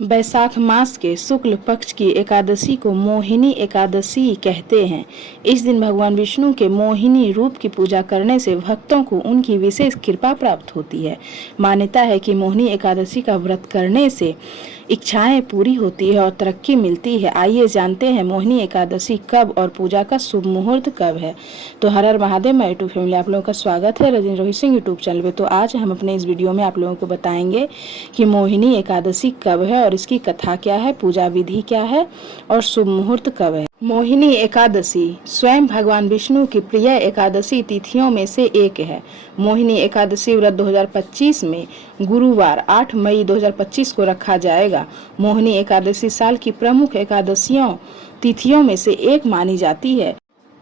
बैसाख मास के शुक्ल पक्ष की एकादशी को मोहिनी एकादशी कहते हैं। इस दिन भगवान विष्णु के मोहिनी रूप की पूजा करने से भक्तों को उनकी विशेष कृपा प्राप्त होती है। मान्यता है कि मोहिनी एकादशी का व्रत करने से इच्छाएं पूरी होती है और तरक्की मिलती है। आइए जानते हैं मोहिनी एकादशी कब और पूजा का शुभ मुहूर्त कब है। तो हर हर महादेव, मैं यूट्यूब फैमिली आप लोगों का स्वागत है राजेंद्र रोहित सिंह यूट्यूब चैनल पे। तो आज हम अपने इस वीडियो में आप लोगों को बताएंगे कि मोहिनी एकादशी कब है और इसकी कथा क्या है, पूजा विधि क्या है और शुभ मुहूर्त कब है। मोहिनी एकादशी स्वयं भगवान विष्णु की प्रिय एकादशी तिथियों में से एक है। मोहिनी एकादशी व्रत 2025 में गुरुवार 8 मई 2025 को रखा जाएगा। मोहिनी एकादशी साल की प्रमुख एकादशियों तिथियों में से एक मानी जाती है।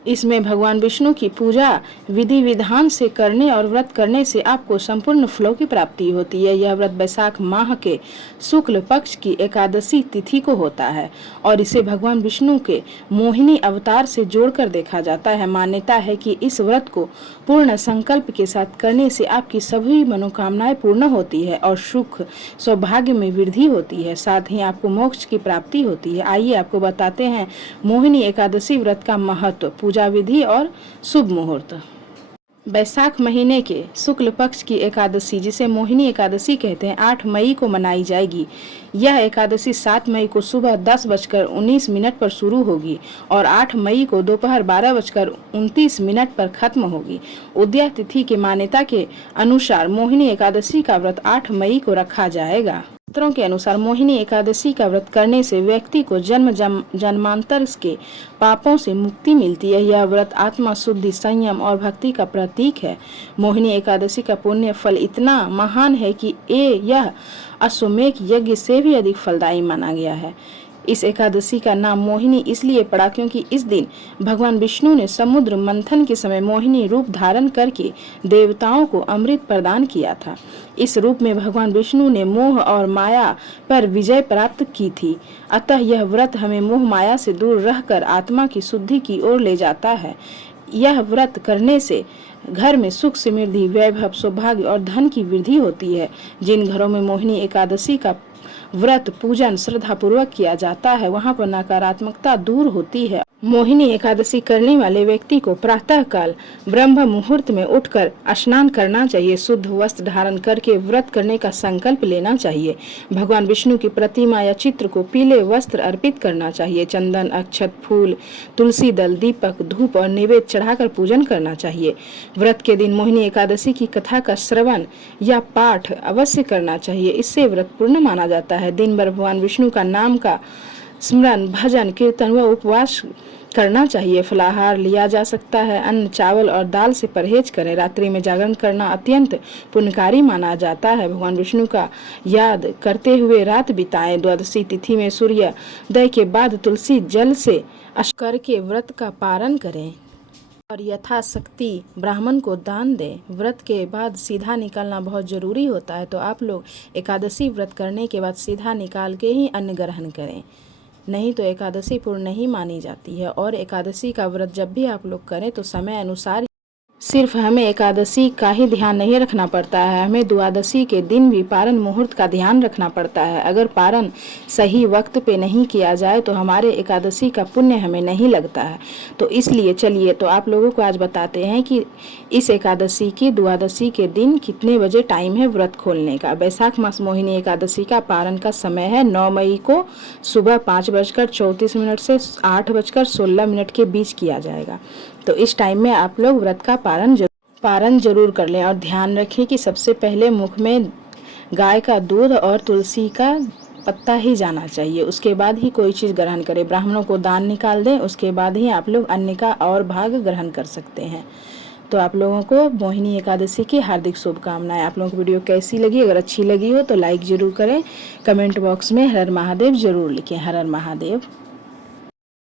इसमें भगवान विष्णु की पूजा विधि विधान से करने और व्रत करने से आपको संपूर्ण फलों की प्राप्ति होती है। यह व्रत बैसाख माह के शुक्ल पक्ष की एकादशी तिथि को होता है और इसे भगवान विष्णु के मोहिनी अवतार से जोड़कर देखा जाता है। मान्यता है कि इस व्रत को पूर्ण संकल्प के साथ करने से आपकी सभी मनोकामनाएं पूर्ण होती है और सुख सौभाग्य में वृद्धि होती है, साथ ही आपको मोक्ष की प्राप्ति होती है। आइए आपको बताते हैं मोहिनी एकादशी व्रत का महत्व, पूजा विधि और शुभ मुहूर्त। बैसाख महीने के शुक्ल पक्ष की एकादशी, जिसे मोहिनी एकादशी कहते हैं, 8 मई को मनाई जाएगी। यह एकादशी 7 मई को सुबह 10:19 पर शुरू होगी और 8 मई को दोपहर 12:29 पर खत्म होगी। उदया तिथि की मान्यता के अनुसार मोहिनी एकादशी का व्रत 8 मई को रखा जाएगा। शास्त्रों के अनुसार मोहिनी एकादशी का व्रत करने से व्यक्ति को जन्मांतर के पापों से मुक्ति मिलती है। यह व्रत आत्मा शुद्धि, संयम और भक्ति का प्रतीक है। मोहिनी एकादशी का पुण्य फल इतना महान है कि यह अश्वमेध यज्ञ से भी अधिक फलदायी माना गया है। इस एकादशी का नाम मोहिनी इसलिए पड़ा क्योंकि इस दिन भगवान विष्णु ने समुद्र मंथन के समय मोहिनी रूप धारण करके देवताओं को अमृत प्रदान किया था। इस रूप में भगवान विष्णु ने मोह और माया पर विजय प्राप्त की थी। अतः यह व्रत हमें मोह माया से दूर रहकर आत्मा की शुद्धि की ओर ले जाता है। यह व्रत करने से घर में सुख, समृद्धि, वैभव, सौभाग्य और धन की वृद्धि होती है। जिन घरों में मोहिनी एकादशी का व्रत पूजन श्रद्धा पूर्वक किया जाता है, वहां पर नकारात्मकता दूर होती है। मोहिनी एकादशी करने वाले व्यक्ति को प्रातः काल ब्रह्म मुहूर्त में उठकर स्नान करना चाहिए। शुद्ध वस्त्र धारण करके व्रत करने का संकल्प लेना चाहिए। भगवान विष्णु की प्रतिमा या चित्र को पीले वस्त्र अर्पित करना चाहिए। चंदन, अक्षत, फूल, तुलसी दल, दीपक, धूप और नैवेद्य चढ़ाकर पूजन करना चाहिए। व्रत के दिन मोहिनी एकादशी की कथा का श्रवण या पाठ अवश्य करना चाहिए। इससे व्रत पूर्ण माना जाता है। दिन भर भगवान विष्णु का नाम का स्मरण, भजन, कीर्तन व उपवास करना चाहिए। फलाहार लिया जा सकता है। अन्न, चावल और दाल से परहेज करें। रात्रि में जागरण करना अत्यंत पुण्यकारी माना जाता है। भगवान विष्णु का याद करते हुए रात बिताएं। द्वादशी तिथि में सूर्योदय के बाद तुलसी जल से करके व्रत का पारण करें और यथाशक्ति ब्राह्मण को दान दें। व्रत के बाद सीधा निकालना बहुत जरूरी होता है, तो आप लोग एकादशी व्रत करने के बाद सीधा निकाल के ही अन्न ग्रहण करें, नहीं तो एकादशी पूर्ण नहीं मानी जाती है। और एकादशी का व्रत जब भी आप लोग करें तो समय अनुसार, सिर्फ हमें एकादशी का ही ध्यान नहीं रखना पड़ता है, हमें द्वादशी के दिन भी पारण मुहूर्त का ध्यान रखना पड़ता है। अगर पारण सही वक्त पे नहीं किया जाए तो हमारे एकादशी का पुण्य हमें नहीं लगता है। तो इसलिए चलिए तो आप लोगों को आज बताते हैं कि इस एकादशी की द्वादशी के दिन कितने बजे टाइम है व्रत खोलने का। बैसाख मास मोहिनी एकादशी का पारण का समय है 9 मई को सुबह 5:34 से 8:16 के बीच किया जाएगा। तो इस टाइम में आप लोग व्रत का पारण जरूर कर लें और ध्यान रखें कि सबसे पहले मुख में गाय का दूध और तुलसी का पत्ता ही जाना चाहिए। उसके बाद ही कोई चीज़ ग्रहण करें। ब्राह्मणों को दान निकाल दें, उसके बाद ही आप लोग अन्न का और भाग ग्रहण कर सकते हैं। तो आप लोगों को मोहिनी एकादशी की हार्दिक शुभकामनाएं। आप लोगों को वीडियो कैसी लगी? अगर अच्छी लगी हो तो लाइक जरूर करें। कमेंट बॉक्स में हर हर महादेव जरूर लिखें। हर हर महादेव।